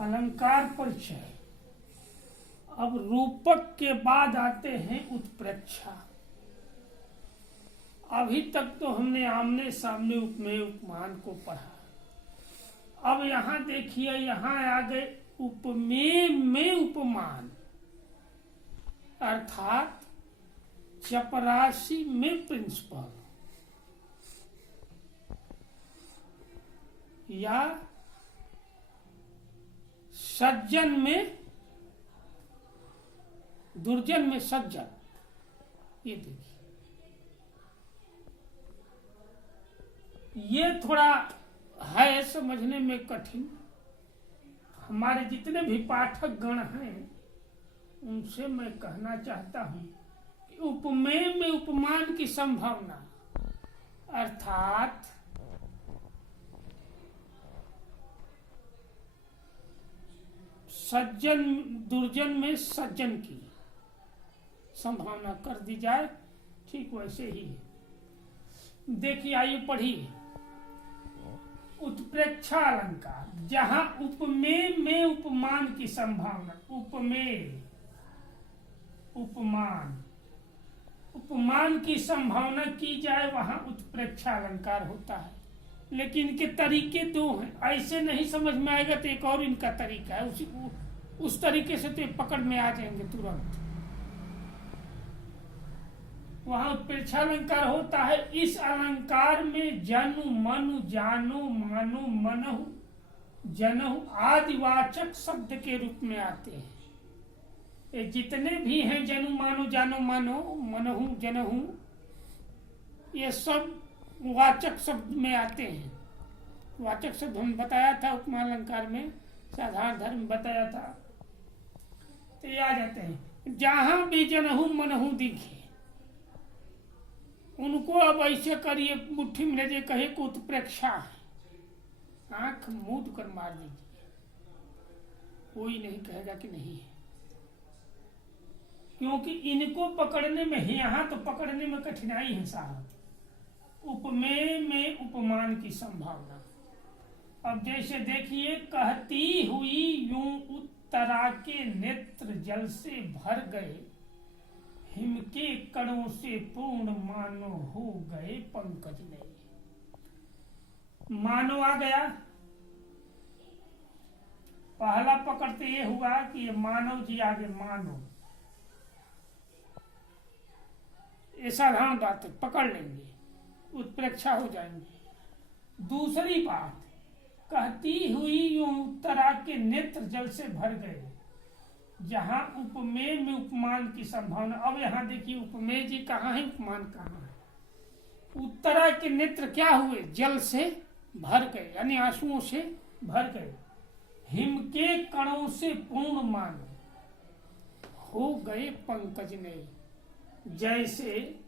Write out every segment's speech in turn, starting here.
अलंकार परिचय। अब रूपक के बाद आते हैं उत्प्रेक्षा। अभी तक तो हमने आमने सामने उपमेय उपमान को पढ़ा। अब यहाँ देखिए, यहाँ आ गए उपमेय में उपमान, अर्थात चपरासी में प्रिंसिपल, या सज्जन में दुर्जन में सज्जन। ये देखिए, ये थोड़ा है समझने में कठिन। हमारे जितने भी पाठक गण हैं उनसे मैं कहना चाहता हूं कि उपमेय में उपमान की संभावना, अर्थात सज्जन दुर्जन में सज्जन की संभावना कर दी जाए, ठीक वैसे ही है। देखिए, आइए पढ़िए। उत्प्रेक्षा अलंकार, जहां उपमेय में उपमान की संभावना, उपमेय उपमान उपमान की संभावना की जाए, वहां उत्प्रेक्षा अलंकार होता है। लेकिन इनके तरीके दो हैं। ऐसे नहीं समझ में आएगा तो एक और इनका तरीका है, उस तरीके से तो पकड़ में आ जाएंगे तुरंत। वहां उत्प्रेक्षा अलंकार होता है। इस अलंकार में जनु मनु जानो मानो मनहु जनहु आदिवाचक शब्द के रूप में आते हैं। ये जितने भी हैं, जनु मानो जानो मानो मनहु जनहु, ये सब वाचक शब्द में आते हैं। वाचक शब्द हम बताया था उपमा अलंकार में, साधारण धर्म बताया था, तो ये आ जाते हैं। जहां भी जनहु मनहु दिखे, उनको अब ऐसे करिए, मुट्ठी में ले कहे को उत्प्रेक्षा है, आंख मूंद कर मार दीजिए, कोई नहीं कहेगा कि नहीं है। क्योंकि इनको पकड़ने में, यहाँ तो पकड़ने में कठिनाई है साहब। उपमेय में उपमान की संभावना। अब जैसे देखिए, कहती हुई यूं उत्तरा के नेत्र जल से भर गए, हिम के कणों से पूर्ण मानो हो गए पंकज नहीं। मानो आ गया, पहला पकड़ते ये हुआ कि ये मानव जी आगे मानो, ये साधारण बात है, पकड़ लेंगे, उत्प्रेक्षा हो जाएंगे। दूसरी बात, कहती हुई यूं उत्तरा के नेत्र जल से भर गए, जहां उपमेय में उपमान की संभावना। अब यहाँ देखिए, उपमेय जी कहाँ है, उपमान कहाँ है। उत्तरा के नेत्र क्या हुए, जल से भर गए, यानी आंसुओं से भर गए। हिम के कणों से पूर्ण मानो हो गए पंकज ने। जैसे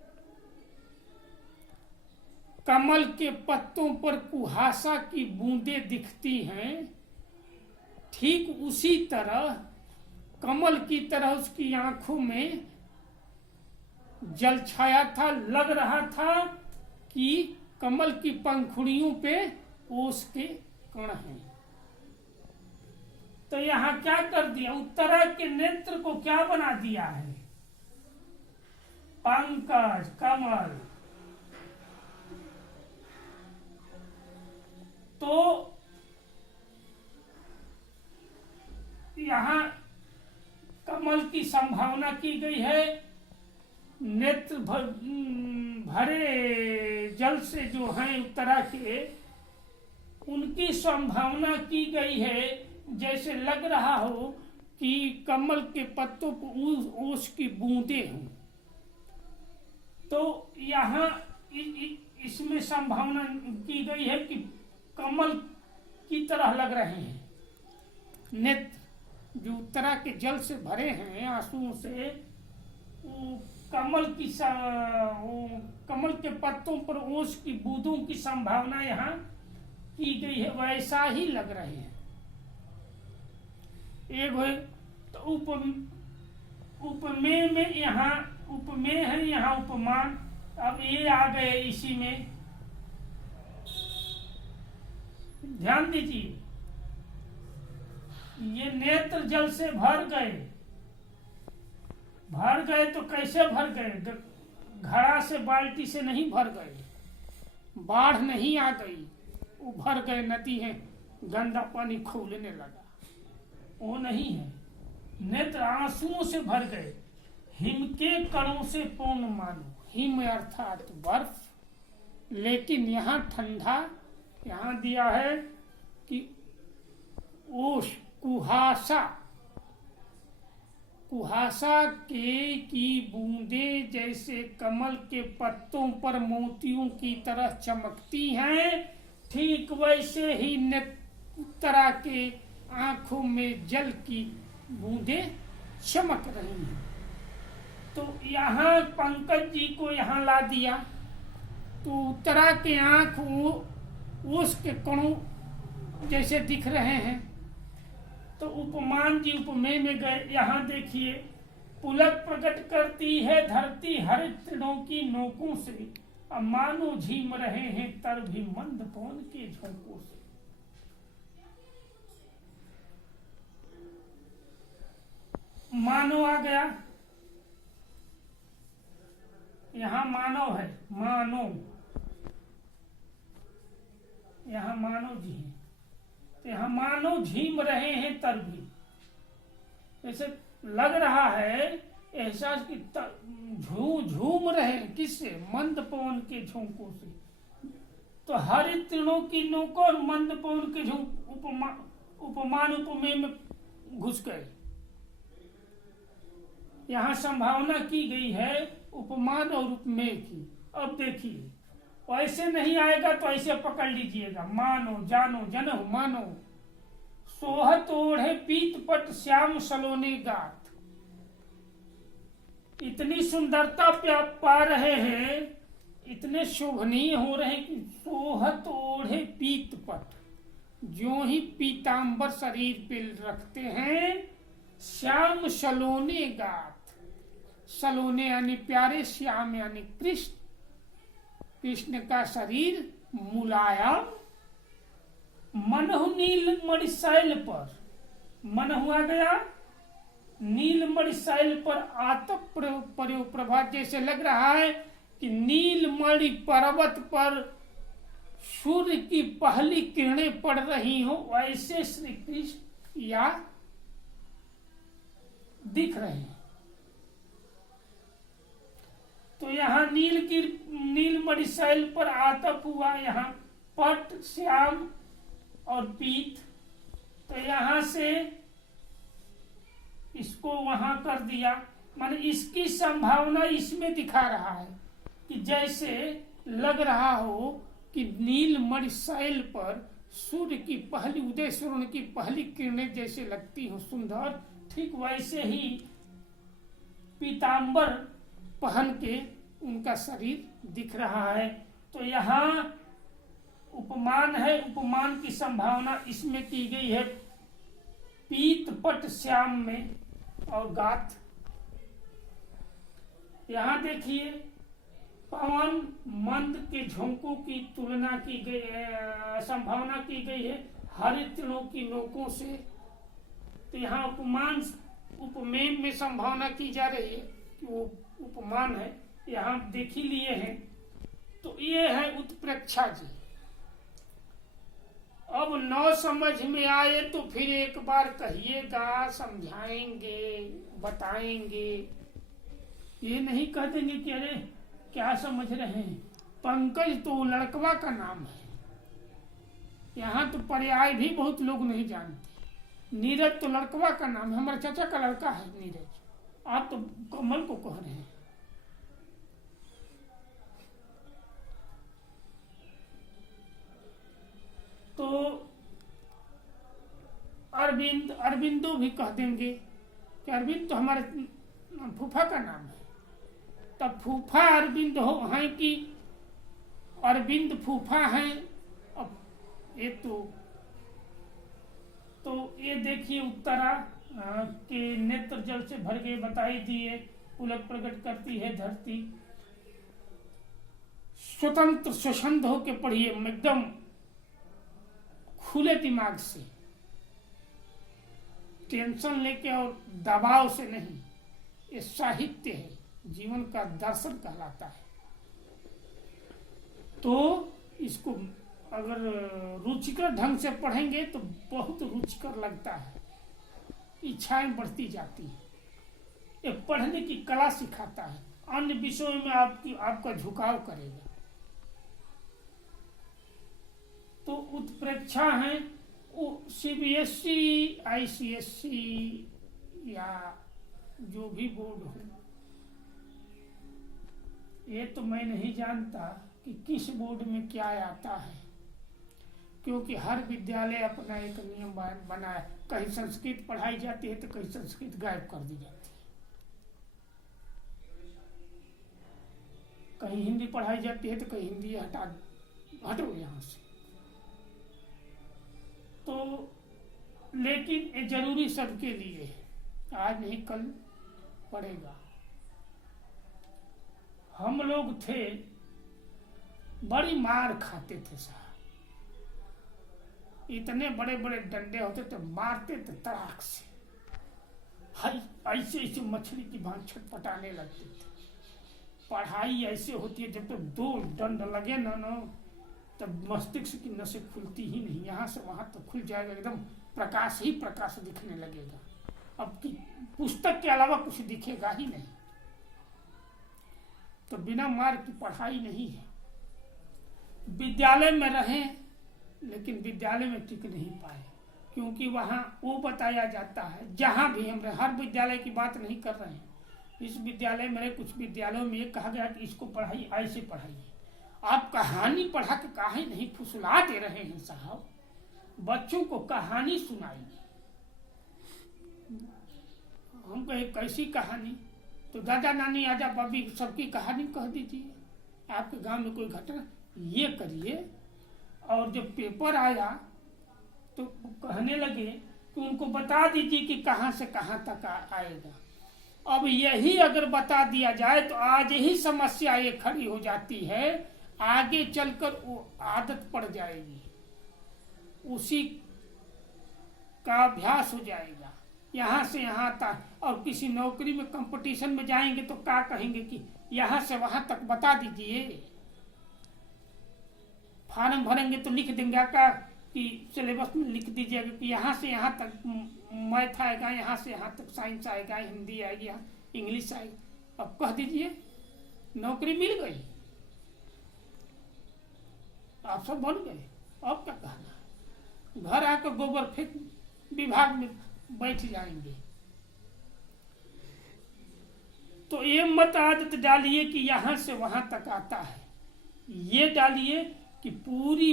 कमल के पत्तों पर कुहासा की बूंदें दिखती हैं, ठीक उसी तरह कमल की तरह उसकी आंखों में जल छाया था। लग रहा था कि कमल की पंखुड़ियों पे ओस के कण हैं। तो यहाँ क्या कर दिया, उत्तरा के नेत्र को क्या बना दिया है, पंकज कमल। तो यहाँ कमल की संभावना की गई है, नेत्र भरे जल से जो हैं उत्तरा के, उनकी संभावना की गई है। जैसे लग रहा हो कि कमल के पत्तों पर ओस की बूंदें हों। तो यहाँ इसमें संभावना की गई है कि कमल की तरह लग रहे हैं नेत्र, जो उत्तरा के जल से भरे हैं आंसुओं से। कमल के पत्तों पर ओस की बूंदों की संभावना यहाँ की गई है, वैसा ही लग रहे हैं। एक है तो उपमेय में, यहाँ उपमेय है, यहाँ उपमान। अब ये आ गए इसी में, ध्यान दीजिए। ये नेत्र जल से भर गए। भर गए तो कैसे भर गए? घड़ा से बाल्टी से नहीं भर गए, बाढ़ नहीं आ गई, वो भर गए नदी है, गंदा पानी खोलने लगा, वो नहीं है। नेत्र आंसुओं से भर गए, हिम के कणों से पूर्ण मानो। हिम अर्थात बर्फ, लेकिन यहाँ ठंडा, यहाँ दिया है कि ओश, कुहासा, कुहासा के की बूंदे जैसे कमल के पत्तों पर मोतियों की तरह चमकती हैं, ठीक वैसे ही नेत्रा के आंखों में जल की बूंदे चमक रही हैं। तो यहाँ पंकज जी को यहाँ ला दिया तो उत्तरा के आंख उसके कणों जैसे दिख रहे हैं। तो उपमान जी उपमेय में गए। यहाँ देखिए, पुलक प्रकट करती है धरती हरित तृणों की नोकों से, अब मानो झीम रहे हैं तर भी मंद पवन के झोंकों से। मानो आ गया, यहाँ मानव है, मानो, यहाँ मानव जी है, तो यहाँ मानो झीम रहे हैं तर भी, ऐसे लग रहा है एहसास की झूम रहे हैं, किससे? मंद पवन के झोंकों से। तो हरित तृणों की नोकों और मंद पवन के झोंक उपमान उपमेय में घुस गए। यहाँ संभावना की गई है उपमान और उपमेय की। अब देखिए, ऐसे नहीं आएगा तो ऐसे पकड़ लीजिएगा, मानो जानो जनो मानो, सोहत ओढ़े पीत पट श्याम सलोने गात। इतनी सुंदरता पा रहे हैं, इतने शोभनीय हो रहे हैं कि सोहत ओढ़े पीत पट, जो ही पीतांबर शरीर पे रखते हैं, श्याम सलोने गात। सलोने यानी प्यारे, श्याम यानी कृष्ण, कृष्ण का शरीर मुलायम, मनहु नील मणिशैल पर, मनहु आ गया, नील मणिशैल पर आतप प्रयोग प्रभात, जैसे लग रहा है कि नीलमणि पर्वत पर सूर्य की पहली किरणें पड़ रही हो, वैसे श्री कृष्ण या दिख रहे हैं। तो यहाँ नील मणिशैल पर आतप हुआ, यहाँ पट श्याम और पीत, तो यहाँ से इसको वहां कर दिया, माने इसकी संभावना इसमें दिखा रहा है कि जैसे लग रहा हो कि नील मणिशैल पर सूर्य की पहली उदय सूर्य की पहली किरणें जैसे लगती हो सुंदर, ठीक वैसे ही पीतांबर पहन के उनका शरीर दिख रहा है। तो यहाँ उपमान है, उपमान की संभावना इसमें की गई है पीत पट श्याम में और गात। यहाँ देखिए, पवन मंद के झोंकों की तुलना की गई है, संभावना की गई है हरित तृणों की नोकों से। तो यहाँ उपमान उपमेय में संभावना की जा रही है कि वो उपमान है, यहाँ देख ही लिए हैं। तो ये है उत्प्रेक्षा जी। अब न समझ में आए तो फिर एक बार कहिएगा, समझाएंगे, बताएंगे। ये नहीं कह देंगे कि अरे क्या समझ रहे हैं। पंकज तो लड़कवा का नाम है, यहाँ तो पर्याय भी बहुत लोग नहीं जानते। नीरज तो लड़कवा का नाम है, हमारे चाचा का लड़का है नीरज, आप तो कमल को कह रहे हैं। तो अरविंद, अरविंदो भी कह देंगे कि अरविंद तो हमारे फूफा का नाम है। तब फूफा अरविंद हो हैं कि अरविंद फूफा हैं। अब ये तो ये देखिए, उत्तरा के नेत्र जल से भर गए, बताई दिए, पुलक प्रकट करती है धरती। स्वतंत्र स्वच्छंद होके पढ़िए, एकदम खुले दिमाग से। टेंशन लेके और दबाव से नहीं, ये साहित्य है, जीवन का दर्शन कहलाता है। तो इसको अगर रुचिकर ढंग से पढ़ेंगे तो बहुत रुचिकर लगता है, इच्छाएं बढ़ती जाती है। ये पढ़ने की कला सिखाता है, अन्य विषयों में आपका झुकाव करेगा। तो उत्प्रेक्षा है वो सीबीएसई, आईसीएसई या जो भी बोर्ड हो, ये तो मैं नहीं जानता कि किस बोर्ड में क्या आता है, क्योंकि हर विद्यालय अपना एक नियम बनाया। कहीं संस्कृत पढ़ाई जाती है तो कहीं संस्कृत गायब कर दी जाती है, कहीं हिंदी पढ़ाई जाती है तो कहीं हिंदी हटो यहाँ से। तो लेकिन ये जरूरी सबके लिए है, आज नहीं कल पड़ेगा। हम लोग थे बड़ी मार खाते थे साहब, इतने बड़े बड़े डंडे होते थे, मारते थे तड़ाक से, ऐसे ऐसे मछली की भांति छटपटाने लगते थे। पढ़ाई ऐसे होती है जब तो दो दंड लगे ना तब मस्तिष्क की नसें खुलती ही नहीं, यहाँ से वहां तक खुल जाएगा, एकदम प्रकाश ही प्रकाश दिखने लगेगा। अब की पुस्तक के अलावा कुछ दिखेगा ही नहीं। तो बिना मार की पढ़ाई नहीं है। विद्यालय में रहें लेकिन विद्यालय में टिक नहीं पाए, क्योंकि वहाँ वो बताया जाता है, जहाँ भी हम हर विद्यालय की बात नहीं कर रहे हैं, इस विद्यालय में कुछ विद्यालयों में ये कहा गया कि इसको पढ़ाइए, ऐसे पढ़ाइए। आप कहानी पढ़ा के काहे नहीं फुसला दे रहे हैं साहब, बच्चों को कहानी सुनाइए। हम कहे कैसी कहानी, तो दादा नानी आजा बबी सबकी कहानी कह दीजिए। आपके गांव में कोई घटना ये करिए। और जब पेपर आया तो कहने लगे कि उनको बता दीजिए कि कहाँ से कहाँ तक आएगा। अब यही अगर बता दिया जाए तो आज ही समस्या ये खड़ी हो जाती है, आगे चलकर वो आदत पड़ जाएगी, उसी का अभ्यास हो जाएगा। यहाँ से यहाँ तक, और किसी नौकरी में कंपटीशन में जाएंगे तो क्या कहेंगे कि यहाँ से वहां तक बता दीजिए। फॉर्म भरेंगे तो लिख देंगे क्या कि सिलेबस में लिख दीजिएगा कि यहाँ से यहाँ तक मैथ आएगा, यहाँ से यहाँ तक साइंस आएगा, हिंदी आएगी, इंग्लिश आएगी। अब कह दीजिए नौकरी मिल गई, आप सब बन गए, अब क्या कहना है। घर आकर गोबर फेंक विभाग में बैठ जाएंगे। तो ये मत आदत डालिए कि यहाँ से वहां तक आता है, ये डालिए कि पूरी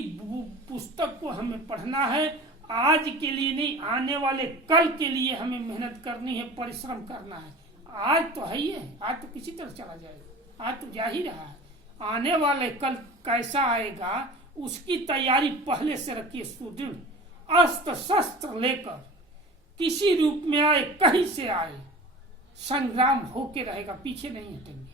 पुस्तक को हमें पढ़ना है, आज के लिए नहीं, आने वाले कल के लिए हमें मेहनत करनी है, परिश्रम करना है। आज तो है ही है, आज तो किसी तरह चला जाएगा, आज तो जा ही रहा है। आने वाले कल कैसा आएगा उसकी तैयारी पहले से रखिए सुदृढ़, अस्त्र शस्त्र लेकर, किसी रूप में आए कहीं से आए, संग्राम होके रहेगा, पीछे नहीं हटेंगे।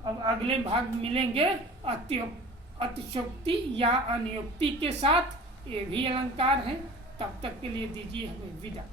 अब अगले भाग में मिलेंगे अतिशयोक्ति या अनियोक्ति के साथ, ये भी अलंकार हैं। तब तक के लिए दीजिए हमें विदा।